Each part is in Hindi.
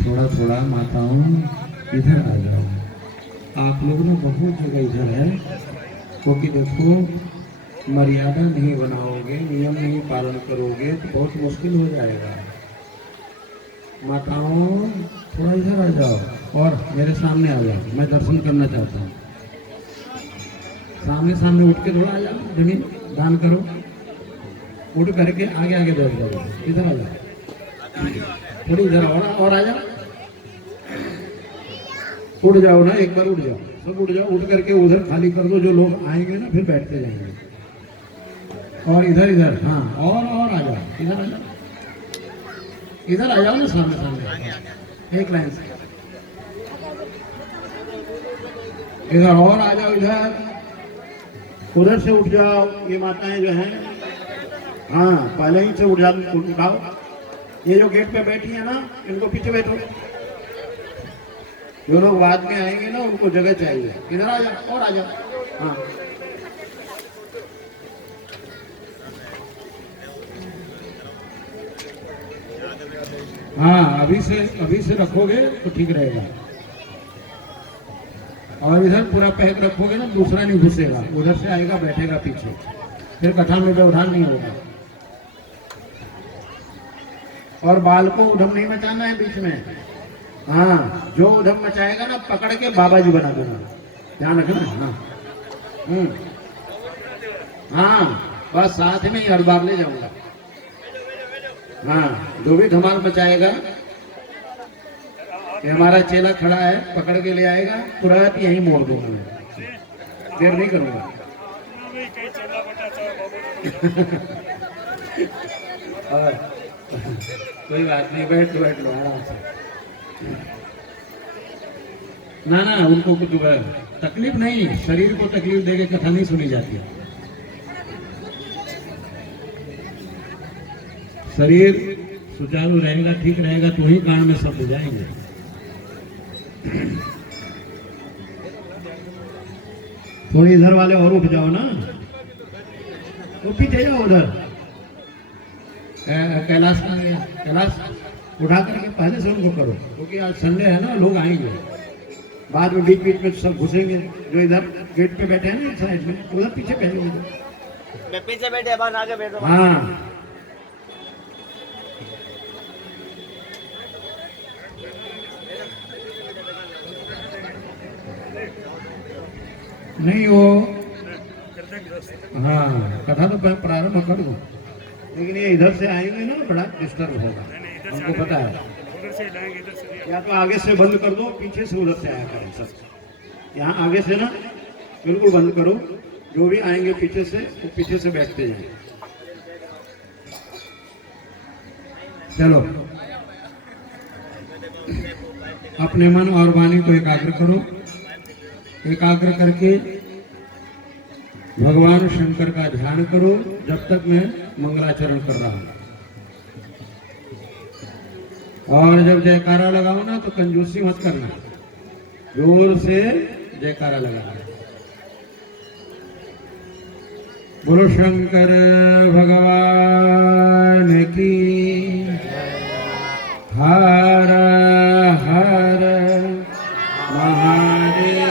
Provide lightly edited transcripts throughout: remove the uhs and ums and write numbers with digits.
थोड़ा थोड़ा माताओं इधर आ जाओ। आप लोग ना बहुत जगह इधर है, क्योंकि देखो मर्यादा नहीं बनाओगे, नियम नहीं पालन करोगे तो बहुत मुश्किल हो जाएगा। माताओं थोड़ा इधर आ जाओ और मेरे सामने आ जाओ, मैं दर्शन करना चाहता हूँ। सामने सामने उठ के थोड़ा आ जाओ, जमीन दान करो, उठ करके आगे आगे बैठ जाओ, इधर आ जाओ, थोड़ी इधर और आ जाओ, उठ जाओ ना, एक बार उठ जाओ, सब उठ जाओ, उठ करके उधर खाली कर दो, जो लोग आएंगे ना फिर बैठते जाएंगे। और इधर इधर, हाँ और आ जाओ, इधर आ जाओ, इधर आ जाओ ना, सामने सामने एक लाइन से इधर और आ जाओ, इधर उधर से उठ जाओ। ये माताएं जो हैं, हाँ पहले ही से उठाओ। ये जो गेट पे बैठी है ना, इनको पीछे बैठो। जो लोग बाद में आएंगे ना उनको जगह चाहिए, इधर आ जाओ और आ जाओ। हाँ हाँ, अभी से रखोगे तो ठीक रहेगा। और इधर पूरा पैक रखोगे ना, दूसरा नहीं घुसेगा, उधर से आएगा बैठेगा पीछे, फिर कथा में व्यवधान नहीं होगा। और बाल को उधम नहीं मचाना है बीच में। हाँ, जो उधम मचाएगा ना पकड़ के बाबा जी बना देना, ध्यान रखना। हाँ हाँ, बस साथ में ही हर बार ले जाऊंगा। हाँ, जो भी धमाल मचाएगा, ये हमारा चेला खड़ा है, पकड़ के ले आएगा, तुरंत यहीं मोड़ दूंगा मैं, देर नहीं करूंगा। और कोई बात नहीं, बैठ लो आराम से। ना उनको कुछ तकलीफ नहीं, शरीर को तकलीफ देके कथा नहीं सुनी जाती। शरीर सुचारू रहेगा, ठीक रहेगा तो ही कान में सब हो जाएंगे। थोड़ी इधर वाले और उठ जाओ ना, वो पीछे जाओ उधर। कैलाश कहाँ गया? कैलाश उठा करके पहले से उनको करो, क्योंकि आज संडे है ना, लोग आएंगे। बाद में बीच में सब घुसेंगे। जो इधर गेट पे बैठे हैं ना साइड में, उधर पीछे बैठे, पीछे बैठे, आगे बैठो। हाँ नहीं वो, हाँ कथा तो प्रारंभ कर दो, लेकिन ये इधर से आएंगे ना बड़ा डिस्टर्ब होगा, हमको पता है। या तो आगे से बंद कर दो, पीछे से उधर से आया करें सब। यहाँ आगे से ना बिल्कुल बंद करो, जो भी आएंगे पीछे से तो पीछे से बैठते जाएंगे। चलो, अपने मन और वाणी को एकाग्र करो। एकाग्र करके भगवान शंकर का ध्यान करो, जब तक मैं मंगलाचरण कर रहा हूं। और जब जयकारा लगाओ ना तो कंजूसी मत करना, जोर से जयकारा लगाना। बोलो शंकर भगवान की, हर हर महादेव।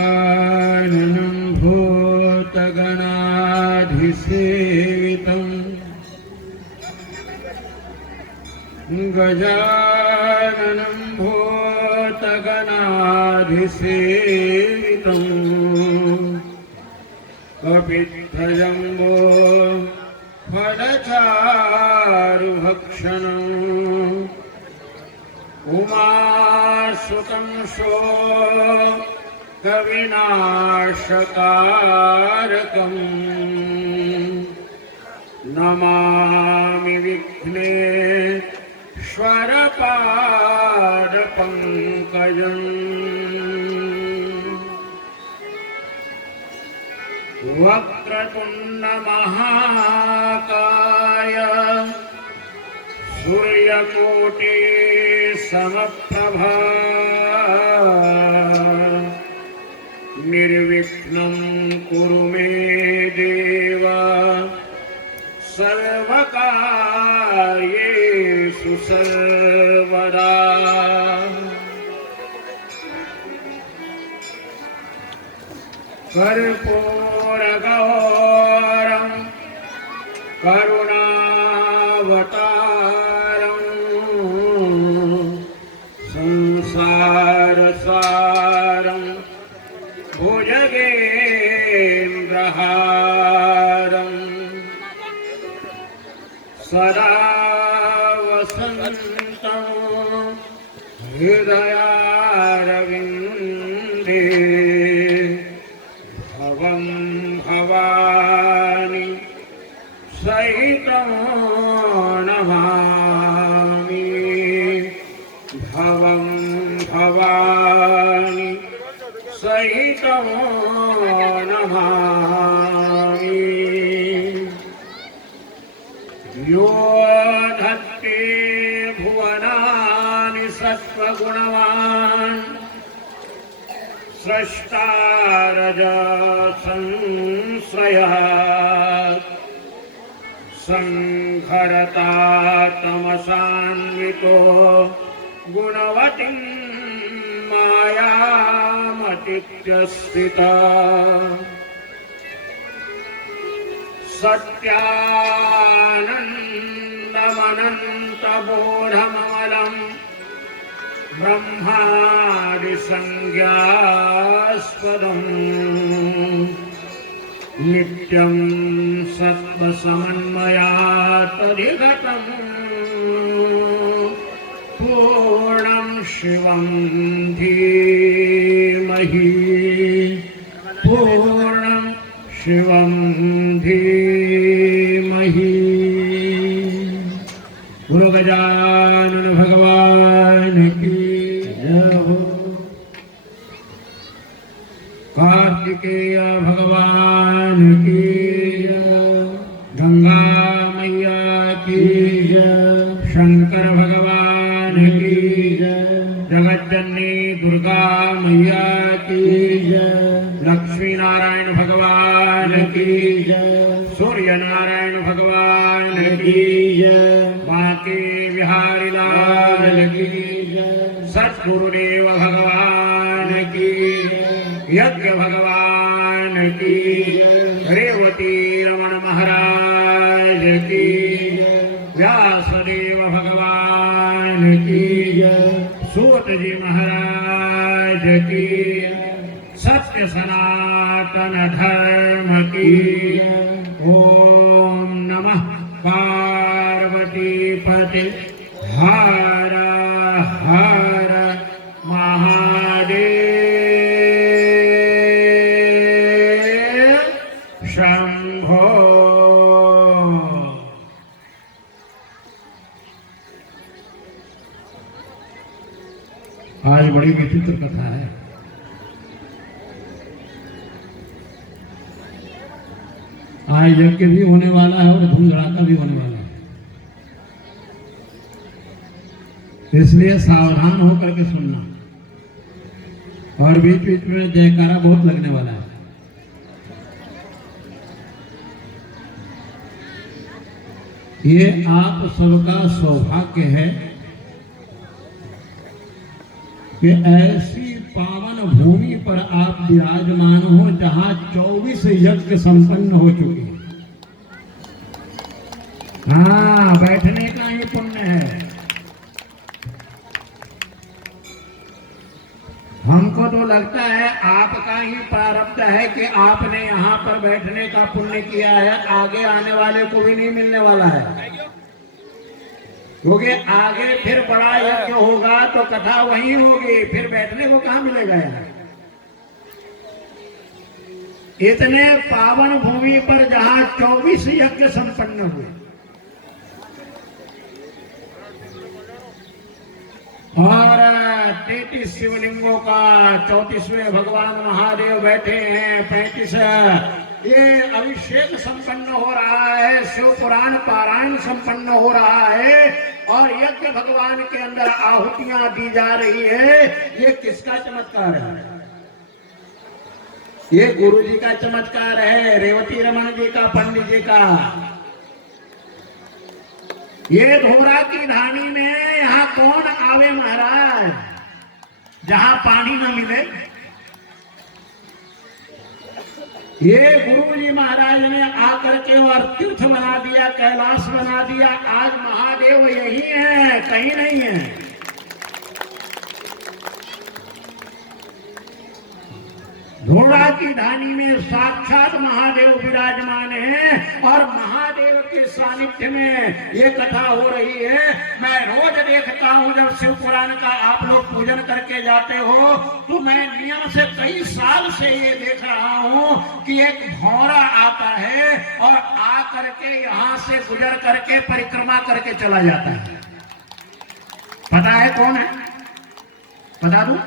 गजाननं भूतगणाधिसेवितं, गजाननं भूतगणाधिसेवितं, कपित्थजम्बो फलचारुभक्षणं, उमासुतं शोकविनाशकारकं, नमामि विघ्नेश्वर पाद पंकजम् वक्रतुंड महाकाय सूर्यकोटि समप्रभा निर्विघ्नं कुरु मे देव सर्वकार्येषु सर्वदा। कर्पूरगौरं करुणावतारं संसारसारं भुजगेन्द्रहारं सदा वसन्तं हृदयारविन्दे भवं भवानी सहितं नमामि भवं भवानी सहितं नमामि। यो धत्ते भुवनानि सत्त्वगुणवान् स्रष्टारजसंश्रयात् संहरता तमसान्वितो गुणवतीं मायामतीत्यस्थिता सत्यानन्दमनन्तबोधममलं ब्रह्मादिसंज्ञास्पदम् नित्यं सत्त्वसमन्मयात् पूर्णं शिवं धीमहि पूर्णं शिवं धीमहि। गुरु गजानन भगवान की जय हो। कार्तिकेय भगवान की जय। गंगा मैया की जय। शंकर भगवान की जय। जगज्जननी दुर्गा मैया की जय। लक्ष्मी नारायण भगवान की जय। सूर्य नारायण भगवान की जय। बांके बिहारी लाल की जय। सद्गुरुदेव भगवान की जय। यज्ञ भगवान की जय। रेवती रमण महाराज की जय। व्यासदेव भगवान की जय। सूत जी महाराज की जय। सत्य सनातन धर्म की जय। ओम नमः पार्वती पते हर हर महादेव शंभो। आज बड़ी विचित्र कथा है। आज यज्ञ भी होने वाला है और धूम धड़ाका भी होने वाला है, इसलिए सावधान होकर के सुनना। और बीच बीच में जयकारा बहुत लगने वाला है। ये आप सबका सौभाग्य है कि ऐसी पावन भूमि पर आप विराजमान हो जहां 24 यज्ञ संपन्न हो चुके हैं। हाँ, बैठने का ही पुण्य है। हमको तो लगता है आपका ही प्रारब्ध है कि आपने यहाँ पर बैठने का पुण्य किया है, आगे आने वाले को भी नहीं मिलने वाला है। क्योंकि आगे फिर बड़ा यज्ञ होगा तो कथा वहीं होगी, फिर बैठने को कहाँ मिलेगा यहाँ। इतने पावन भूमि पर जहां 24 यज्ञ संपन्न हुए और 33 शिवलिंगों का 34वें भगवान महादेव बैठे हैं, 35 ये अभिषेक संपन्न हो रहा है, शिव पुराण पारायण संपन्न हो रहा है और यज्ञ भगवान के अंदर आहुतियां दी जा रही है। ये किसका चमत्कार है? ये गुरु जी का चमत्कार है, रेवती रमन जी का, पंडित जी का। ये धोरा की धानी में यहाँ कौन आवे महाराज जहां पानी न मिले? ये गुरु जी महाराज ने आकर के और तीर्थ बना दिया, कैलाश बना दिया। आज महादेव यही है, कहीं नहीं है। धोड़ा की धानी में साक्षात महादेव विराजमान है और महादेव के सानिध्य में ये कथा हो रही है। मैं रोज देखता हूँ जब शिव पुराण का आप लोग पूजन करके जाते हो तो मैं नियम से कई साल से ये देख रहा हूँ कि एक भौरा आता है और आ करके यहाँ से गुजर करके परिक्रमा करके चला जाता है। पता है कौन है? बता दूं?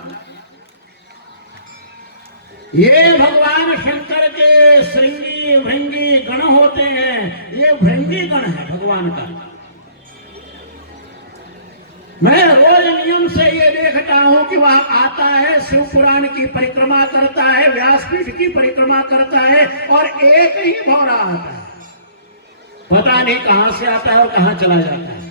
ये भगवान शंकर के श्रृंगी भृंगी गण होते हैं। ये भृंगी गण है भगवान का। मैं रोज नियम से ये देखता हूं कि वह आता है, शिव पुराण की परिक्रमा करता है, व्यासपीठ की परिक्रमा करता है और एक ही भौरा आता है। पता नहीं कहां से आता है और कहां चला जाता है।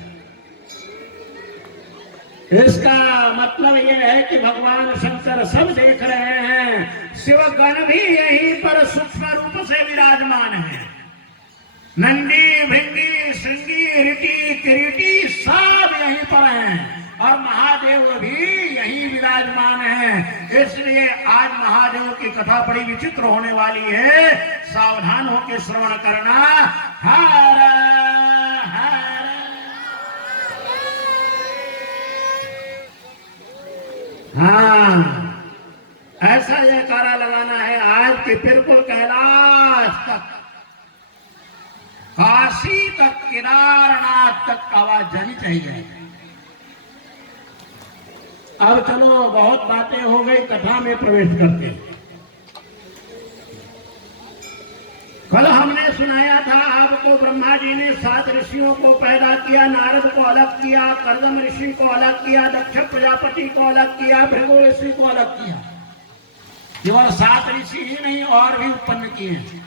इसका मतलब यह है कि भगवान शंकर सब देख रहे हैं। शिवगण भी यहीं पर सूक्ष्म रूप से विराजमान है। नंदी भृंगी श्रृंगी ऋटी किरीटी सब यहीं पर हैं और महादेव भी यहीं विराजमान है। इसलिए आज महादेव की कथा बड़ी विचित्र होने वाली है। सावधान होकर श्रवण करना। हर हर हाँ, ऐसा जयकारा लगाना है आज कि बिल्कुल कैलाश तक, काशी तक, केदारनाथ तक आवाज जानी चाहिए। अब चलो बहुत बातें हो गई, कथा में प्रवेश करते हैं। कल हमने सुनाया था आपको, ब्रह्मा जी ने 7 ऋषियों को पैदा किया, नारद को अलग किया, कर्दम ऋषि को अलग किया, दक्ष प्रजापति को अलग किया, भृगु ऋषि को अलग किया। केवल 7 ऋषि ही नहीं और भी उत्पन्न किए।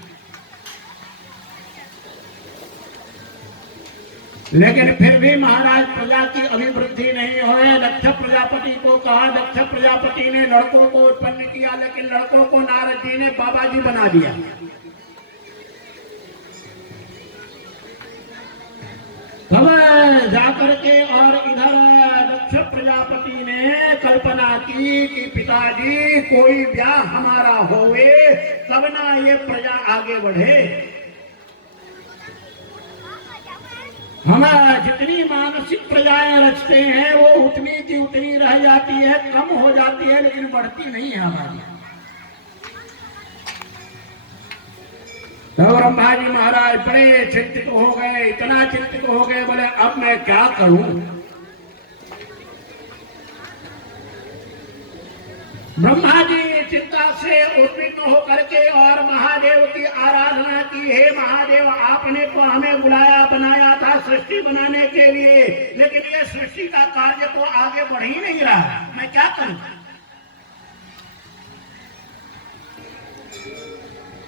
लेकिन फिर भी महाराज प्रजा की अभिवृद्धि नहीं हुई। दक्ष प्रजापति को कहा, दक्ष प्रजापति ने लड़कों को उत्पन्न किया, लेकिन लड़कों को नारद जी ने बाबा जी बना दिया। तब जाकर के और इधर दक्ष प्रजापति ने कल्पना की कि पिताजी कोई ब्याह हमारा होवे तब ना ये प्रजा आगे बढ़े। हम जितनी मानसिक प्रजाएं रचते हैं वो उतनी की उतनी रह जाती है, कम हो जाती है, लेकिन बढ़ती नहीं है हमारी। तो ब्रह्मा जी महाराज बड़े चिंतित हो गए, इतना चिंतित हो गए, बोले अब मैं क्या करूं। ब्रह्मा जी चिंता से उद्विग्न होकर के और महादेव की आराधना की। हे महादेव, आपने तो हमें बुलाया बनाया था सृष्टि बनाने के लिए, लेकिन ये सृष्टि का कार्य तो आगे बढ़ ही नहीं रहा, मैं क्या करूं।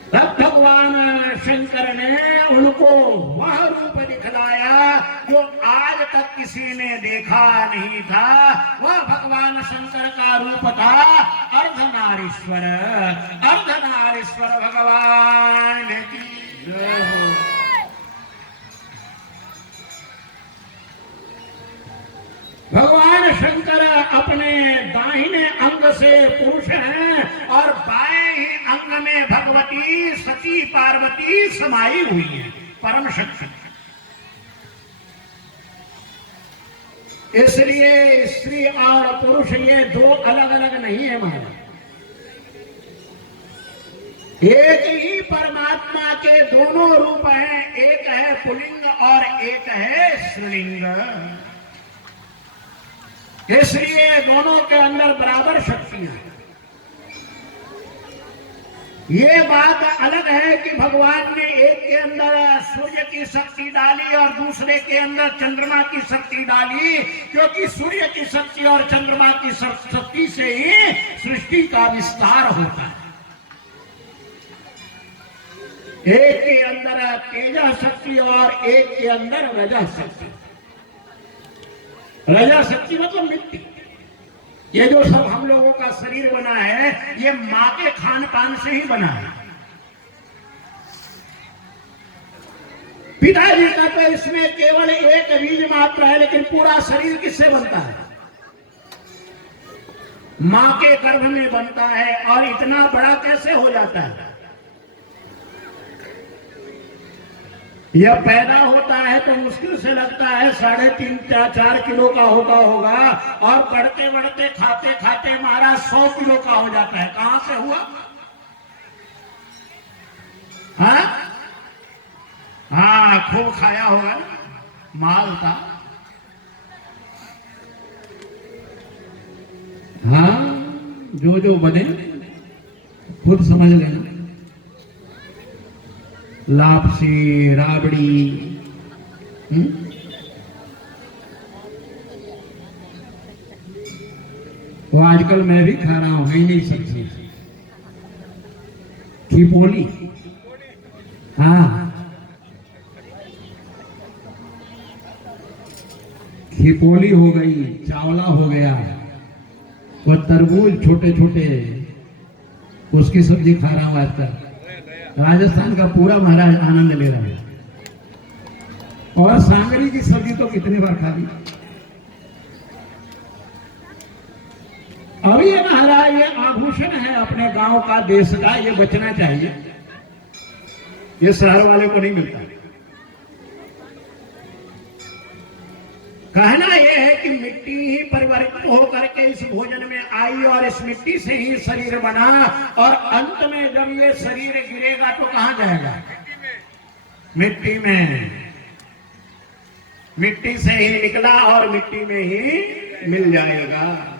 तब भगवान शंकर ने उनको वह रूप दिखलाया जो आज तक किसी ने देखा नहीं था। वह भगवान शंकर का रूप था अर्धनारीश्वर। अर्धनारीश्वर भगवान की जय हो। भगवान शंकर अपने दाहिने अंग से पुरुष हैं और बाएं ही अंग में भगवती सती पार्वती समाई हुई है, परम शक्ति। इसलिए स्त्री और पुरुष ये दो अलग अलग नहीं है महाराज। एक ही परमात्मा के दोनों रूप हैं, एक है पुल्लिंग और एक है स्त्रीलिंग। इसलिए दोनों के अंदर बराबर शक्तियां हैं। ये बात अलग है कि भगवान ने एक के अंदर सूर्य की शक्ति डाली और दूसरे के अंदर चंद्रमा की शक्ति डाली, क्योंकि सूर्य की शक्ति और चंद्रमा की शक्ति से ही सृष्टि का विस्तार होता है। एक के अंदर तेजा शक्ति और एक के अंदर रजा शक्ति। रजा शक्ति मतलब मिट्टी। ये जो सब हम लोगों का शरीर बना है, ये मां के खान पान से ही बना है। पिताजी का तो इसमें केवल एक बीज मात्र है, लेकिन पूरा शरीर किससे बनता है? मां के गर्भ में बनता है। और इतना बड़ा कैसे हो जाता है? यह पैदा होता है तो मुश्किल से लगता है 3.5-4 किलो का होता होगा, और बढ़ते बढ़ते खाते खाते महाराज 100 किलो का हो जाता है। कहां से हुआ? हाँ, खूब खाया होगा ना, माल था। हाँ, जो जो बने खुद समझ लेना। लापसी, राबड़ी, वो आजकल मैं भी खा रहा हूं, है नहीं सब्जी। खिपोली, हाँ, खिपोली हो गई, चावला हो गया, वो तरबूज छोटे छोटे, उसकी सब्जी खा रहा हूं आजकल। राजस्थान का पूरा महाराज आनंद ले रहा है। और सांगरी की सब्जी तो कितनी बार खा ली। अभी ये महाराज, ये आभूषण है अपने गांव का, देश का, ये बचना चाहिए। ये शहर वाले को नहीं मिलता। कहना यह है कि मिट्टी ही परिवर्तित होकर के इस भोजन में आई और इस मिट्टी से ही शरीर बना, और अंत में जब ये शरीर गिरेगा तो कहां जाएगा? मिट्टी में। मिट्टी से ही निकला और मिट्टी में ही मिल जाएगा।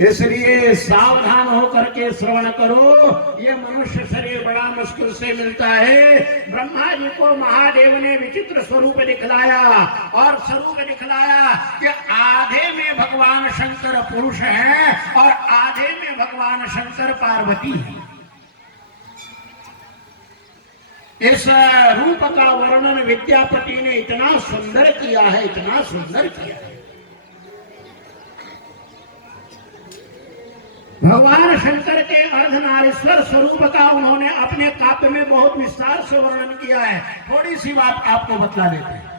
इसलिए सावधान होकर के श्रवण करो। ये मनुष्य शरीर बड़ा मुश्किल से मिलता है। ब्रह्मा जी को महादेव ने विचित्र स्वरूप दिखलाया, और स्वरूप दिखलाया कि आधे में भगवान शंकर पुरुष हैं और आधे में भगवान शंकर पार्वती हैं। इस रूप का वर्णन विद्यापति ने इतना सुंदर किया है, इतना सुंदर किया है। भगवान शंकर के अर्धनारीश्वर स्वरूप का उन्होंने अपने काव्य में बहुत विस्तार से वर्णन किया है। थोड़ी सी बात आपको बतला देते हैं।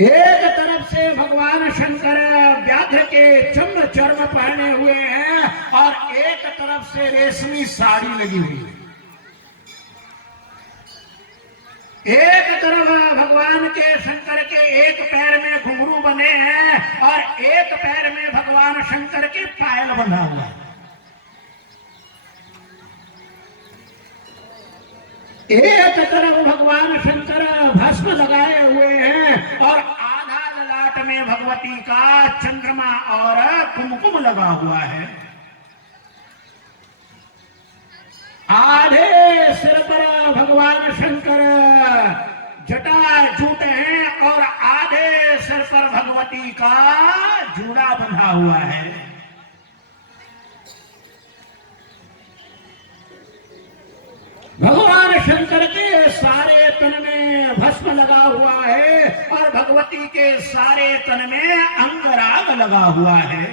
एक तरफ से भगवान शंकर व्याघ्र के चर्म पहने हुए हैं, और एक तरफ से रेशमी साड़ी लगी हुई है। एक तरफ भगवान के शंकर के एक पैर में घुंघरू बने हैं, और एक पैर में भगवान शंकर के पायल बंधा हुआ है। एक तरफ भगवान शंकर भस्म लगाए हुए हैं, और आधा ललाट में भगवती का चंद्रमा और कुमकुम लगा हुआ है। आधे सिर पर भगवान शंकर जटाजूट हैं, और आधे सिर पर भगवती का जूड़ा बंधा हुआ है। भगवान शंकर के सारे तन में भस्म लगा हुआ है, और भगवती के सारे तन में अंगराग लगा हुआ है।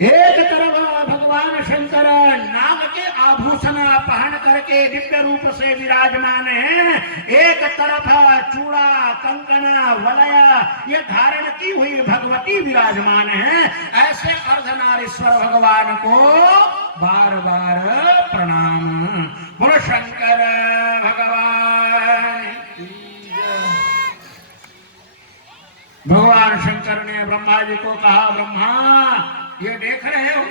एक तरफ भगवान शंकर नाग के आभूषण पहन करके दिव्य रूप से विराजमान हैं, एक तरफ चूड़ा, कंकण, वलय ये धारण की हुई भगवती विराजमान है। ऐसे अर्धनारीश्वर भगवान को बार बार प्रणाम। बोलो शंकर भगवान। भगवान शंकर शंकर ने ब्रह्मा जी को कहा, ब्रह्मा ये देख रहे हो,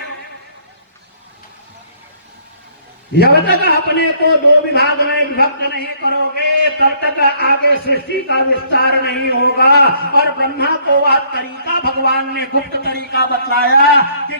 जब तक अपने को दो विभाग में विभक्त नहीं करोगे तब तक आगे सृष्टि का विस्तार नहीं होगा। और ब्रह्मा को वह तरीका भगवान ने गुप्त तरीका बतलाया कि